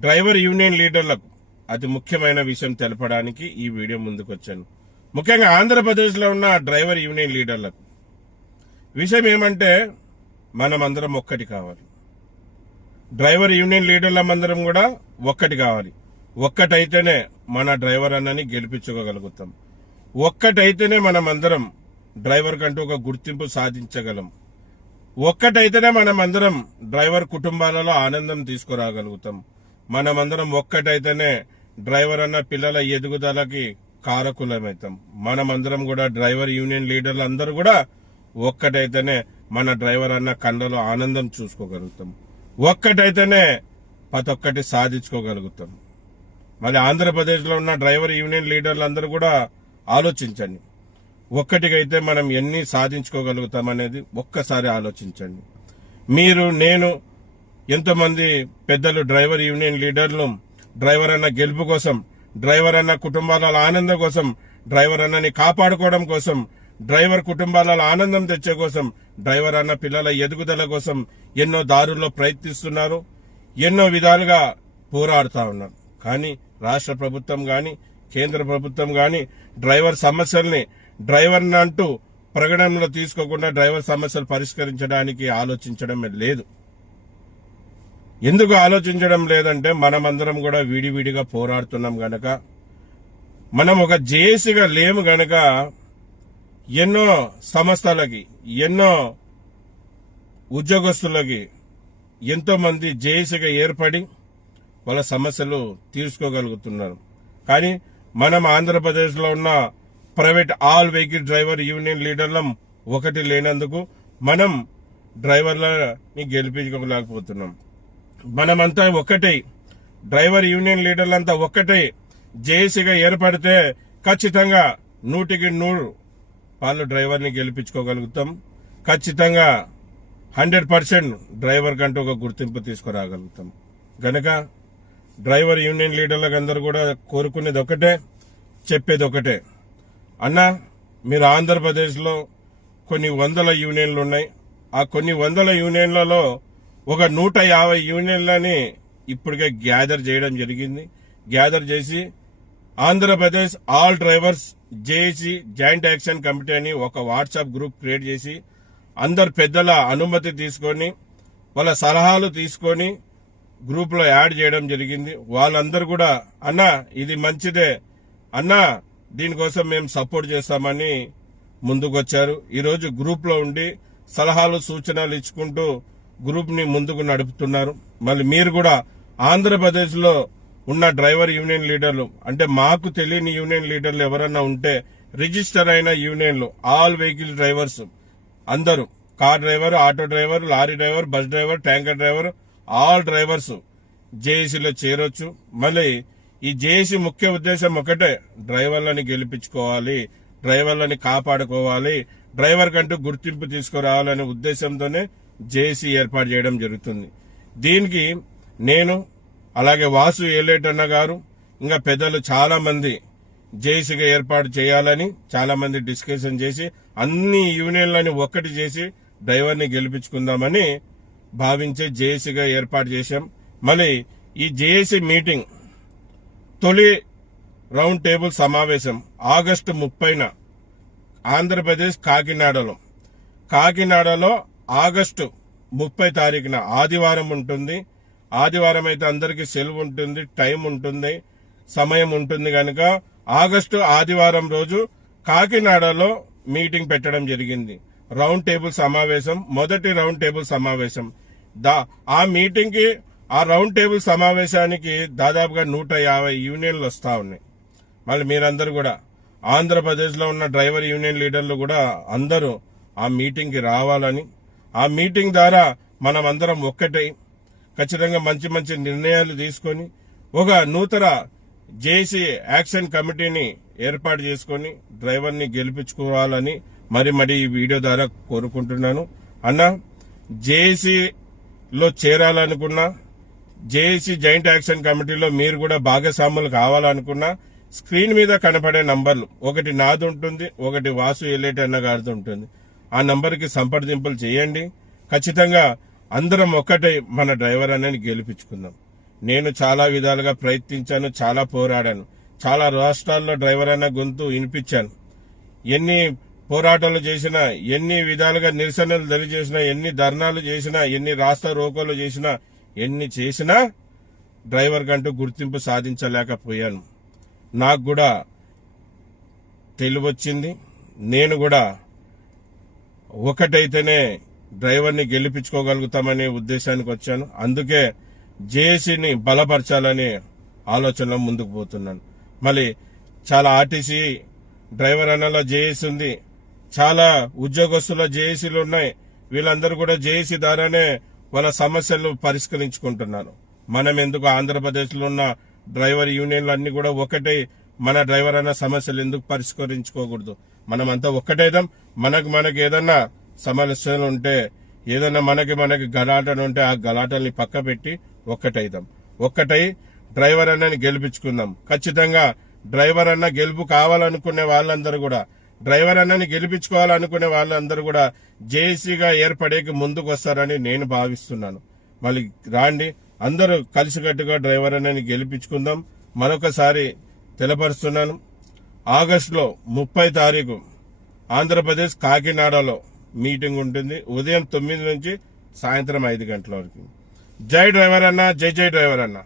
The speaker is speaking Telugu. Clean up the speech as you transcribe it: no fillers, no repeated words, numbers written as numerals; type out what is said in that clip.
డ్రైవర్ యూనియన్ లీడర్లకు అతి ముఖ్యమైన విషయం తెలపడానికి ఈ వీడియో ముందుకు వచ్చాను. ముఖ్యంగా ఆంధ్రప్రదేశ్లో ఉన్న డ్రైవర్ యూనియన్ లీడర్లకు విషయం ఏమంటే మనమందరం ఒక్కటి కావాలి. డ్రైవర్ యూనియన్ లీడర్లందరం కూడా ఒక్కటి కావాలి. ఒక్కటైతేనే మన డ్రైవర్ అన్నని గెలిపించుకోగలుగుతాం. ఒక్కటైతేనే మనమందరం డ్రైవర్ కంటూ ఒక గుర్తింపు సాధించగలం. ఒక్కటైతేనే మనమందరం డ్రైవర్ కుటుంబాలలో ఆనందం తీసుకురాగలుగుతాం. మనమందరం ఒక్కటైతేనే డ్రైవర్ అన్న పిల్లల ఎదుగుదలకి కారకులమవుతాం. మనమందరం కూడా డ్రైవర్ యూనియన్ లీడర్లు అందరూ కూడా ఒక్కటైతేనే మన డ్రైవర్ అన్న కళ్ళలో ఆనందం చూసుకోగలుగుతాం. ఒక్కటైతేనే ప్రతి ఒక్కటి సాధించుకోగలుగుతాం. మరి ఆంధ్రప్రదేశ్లో ఉన్న డ్రైవర్ యూనియన్ లీడర్లు అందరూ కూడా ఆలోచించండి. ఒక్కటికైతే మనం ఎన్ని సాధించుకోగలుగుతాం అనేది ఒక్కసారి ఆలోచించండి. మీరు, నేను, ఎంతోమంది పెద్దలు డ్రైవర్ యూనియన్ లీడర్లు డ్రైవర్ అన్న గెలుపు కోసం, డ్రైవర్ అన్న కుటుంబాల ఆనందం కోసం, డ్రైవర్ అన్నని కాపాడుకోవడం కోసం, డ్రైవర్ కుటుంబాలలో ఆనందం తెచ్చే కోసం, డ్రైవర్ అన్న పిల్లల ఎదుగుదల కోసం ఎన్నో దారుల్లో ప్రయత్నిస్తున్నారు. ఎన్నో విధాలుగా పోరాడుతా ఉన్నారు. కానీ రాష్ట్ర ప్రభుత్వం గాని, కేంద్ర ప్రభుత్వం గాని డ్రైవర్ సమస్యల్ని డ్రైవర్ అంటూ ప్రకటనలో తీసుకోకుండా డ్రైవర్ సమస్యలు పరిష్కరించడానికి ఆలోచించడం లేదు. ఎందుకు ఆలోచించడం లేదంటే మనమందరం కూడా విడివిడిగా పోరాడుతున్నాం గనక, మనం ఒక జేఏసీగా లేము గనక ఎన్నో సంస్థలకి, ఎన్నో ఉద్యోగస్తులకి ఎంతో మంది జేఏసీగా ఏర్పడి వాళ్ళ సమస్యలు తీర్చుకోగలుగుతున్నారు. కానీ మనం ఆంధ్రప్రదేశ్లో ఉన్న private all vehicle driver union లీడర్లం ఒకటి లేనందుకు మనం డ్రైవర్లని గెలిపించుకోలేకపోతున్నాం. మనమంతా ఒక్కటే, డ్రైవర్ యూనియన్ లీడర్లంతా ఒక్కటే జేఏసీగా ఏర్పడితే ఖచ్చితంగా 100% వాళ్ళు డ్రైవర్ని గెలిపించుకోగలుగుతాం. ఖచ్చితంగా 100% డ్రైవర్ కంటూ ఒక గుర్తింపు తీసుకురాగలుగుతాం. గనక డ్రైవర్ యూనియన్ లీడర్లకు అందరూ కూడా కోరుకునేది ఒకటే, చెప్పేది ఒకటే. అన్న, మీరు ఆంధ్రప్రదేశ్లో కొన్ని వందల యూనియన్లు ఉన్నాయి. ఆ కొన్ని వందల యూనియన్లలో ఒక 150 యూనియన్లని ఇప్పటికే గ్యాదర్ చేయడం జరిగింది. గ్యాదర్ చేసి Andhra Pradesh all drivers JAC joint action committee అని ఒక వాట్సాప్ గ్రూప్ క్రియేట్ చేసి అందరు పెద్దల అనుమతి తీసుకొని వాళ్ళ సలహాలు తీసుకొని గ్రూప్ లో యాడ్ చేయడం జరిగింది. వాళ్ళందరూ కూడా అన్నా ఇది మంచిదే, అన్నా దీనికోసం మేము సపోర్ట్ చేస్తామని ముందుకొచ్చారు. ఈరోజు గ్రూప్ లో ఉండి సలహాలు సూచనలు ఇచ్చుకుంటూ గ్రూప్ ని ముందుకు నడుపుతున్నారు. మళ్ళీ మీరు కూడా ఆంధ్రప్రదేశ్ లో ఉన్న డ్రైవర్ యూనియన్ లీడర్లు, అంటే మాకు తెలియని యూనియన్ లీడర్లు ఎవరన్నా ఉంటే రిజిస్టర్ అయిన యూనియన్లు ఆల్ వెహికల్ డ్రైవర్స్ అందరూ, car driver, auto driver, lorry driver, bus driver, tanker driver, all drivers జేఏసీలో చేరొచ్చు. మళ్ళీ ఈ జేఏసీ ముఖ్య ఉద్దేశం ఒకటే, డ్రైవర్లని గెలిపించుకోవాలి, డ్రైవర్లని కాపాడుకోవాలి, డ్రైవర్ కంటూ గుర్తింపు తీసుకురావాలనే ఉద్దేశంతోనే జేఏసీ ఏర్పాటు చేయడం జరుగుతుంది. దీనికి నేను, అలాగే వాసు ఏలేట్ అన్న గారు, ఇంకా పెద్దలు చాలా మంది జేఏసీగా ఏర్పాటు చేయాలని చాలా మంది డిస్కషన్ చేసి అన్ని యూనియన్లని ఒక్కటి చేసి డ్రైవర్ని గెలిపించుకుందామని భావించే జేఏసీగా ఏర్పాటు చేశాం. మళ్ళీ ఈ జేఏసీ మీటింగ్ తొలి రౌండ్ టేబుల్ సమావేశం ఆగస్టు 30న ఆంధ్రప్రదేశ్ కాకినాడలో ఆగస్టు 30 తారీఖున ఆదివారం ఉంటుంది. ఆదివారం అయితే అందరికీ సెలవు ఉంటుంది, టైం ఉంటుంది, సమయం ఉంటుంది కనుక ఆగస్టు ఆదివారం రోజు కాకినాడలో మీటింగ్ పెట్టడం జరిగింది. రౌండ్ టేబుల్ సమావేశం, మొదటి రౌండ్ టేబుల్ సమావేశం. ఆ మీటింగ్ కి, ఆ రౌండ్ టేబుల్ సమావేశానికి దాదాపుగా 150 యూనియన్లు వస్తా ఉన్నాయి. మళ్ళీ మీరందరూ కూడా ఆంధ్రప్రదేశ్ లో ఉన్న డ్రైవర్ యూనియన్ లీడర్లు కూడా అందరూ ఆ మీటింగ్ కి రావాలని, ఆ మీటింగ్ ద్వారా మనం అందరం ఒక్కటై ఖచ్చితంగా మంచి మంచి నిర్ణయాలు తీసుకొని ఒక నూతన జేఏసీ యాక్షన్ కమిటీని ఏర్పాటు చేసుకుని డ్రైవర్ని గెలిపించుకోవాలని మరి ఈ వీడియో ద్వారా కోరుకుంటున్నాను. అన్న, జేఏసీలో చేరాలనుకున్నా, జేఏసీ జాయింట్ యాక్షన్ కమిటీలో మీరు కూడా భాగస్వాములు కావాలనుకున్నా స్క్రీన్ మీద కనపడే నంబర్లు, ఒకటి నాది ఉంటుంది, ఒకటి వాసు ఏలేట్ అన్న గారితో ఉంటుంది. ఆ నంబర్కి సంప్రదింపులు చేయండి. ఖచ్చితంగా అందరం ఒక్కటే మన డ్రైవర్ అన్నని గెలిపించుకుందాం. నేను చాలా విధాలుగా ప్రయత్నించాను, చాలా పోరాడాను, చాలా రాష్ట్రాల్లో డ్రైవర్ అన్న గొంతు వినిపించాను. ఎన్ని పోరాటాలు చేసినా, ఎన్ని విధాలుగా నిరసనలు తెలియజేసినా, ఎన్ని ధర్నాలు చేసినా, ఎన్ని రాస్తా రోకోలు చేసినా, ఎన్ని చేసినా డ్రైవర్ కంటూ గుర్తింపు సాధించలేకపోయాను. నాకు కూడా తెలివొచ్చింది. నేను కూడా ఒకటైతేనే డ్రైవర్ని గెలిపించుకోగలుగుతామనే ఉద్దేశానికి వచ్చాను. అందుకే జేఏసీని బలపరచాలనే ఆలోచనలో ముందుకు పోతున్నాను. మళ్ళీ చాలా ఆర్టీసీ డ్రైవర్ అన్నలో జేఏసీ ఉంది, చాలా ఉద్యోగస్తుల జేఏసీలు ఉన్నాయి. వీళ్ళందరూ కూడా జేఏసీ ద్వారానే వాళ్ళ సమస్యలు పరిష్కరించుకుంటున్నారు. మనం ఎందుకు ఆంధ్రప్రదేశ్లో ఉన్న డ్రైవర్ యూనియన్లు అన్ని కూడా ఒకటే, మన డ్రైవర్ అన్న సమస్యలు ఎందుకు పరిష్కరించుకోకూడదు? మనమంతా ఒక్కటైదాం. మనకు ఏదన్నా సమస్యలు ఉంటే, ఏదన్నా మనకి గలాటలు ఉంటే ఆ గలాటల్ని పక్క పెట్టి ఒక్కటైదాం. ఒక్కటై డ్రైవర్ అన్నని గెలిపించుకుందాం. ఖచ్చితంగా డ్రైవర్ అన్న గెలుపు కావాలనుకునే వాళ్ళందరూ కూడా, డ్రైవర్ అన్నని గెలిపించుకోవాలనుకునే వాళ్ళందరూ కూడా జేఏసీగా ఏర్పడేకి ముందుకు వస్తారని నేను భావిస్తున్నాను. మళ్ళీ రాండి, అందరూ కలిసికట్టుగా డ్రైవర్ అన్నని గెలిపించుకుందాం. మరొకసారి తెలపరుస్తున్నాను, ఆగస్టులో 30 తారీఖు ఆంధ్రప్రదేశ్ కాకినాడలో మీటింగ్ ఉంటుంది. ఉదయం 9 నుంచి సాయంత్రం 5 గంటల వరకు. జై డ్రైవర్ అన్న, జై జై డ్రైవర్ అన్న.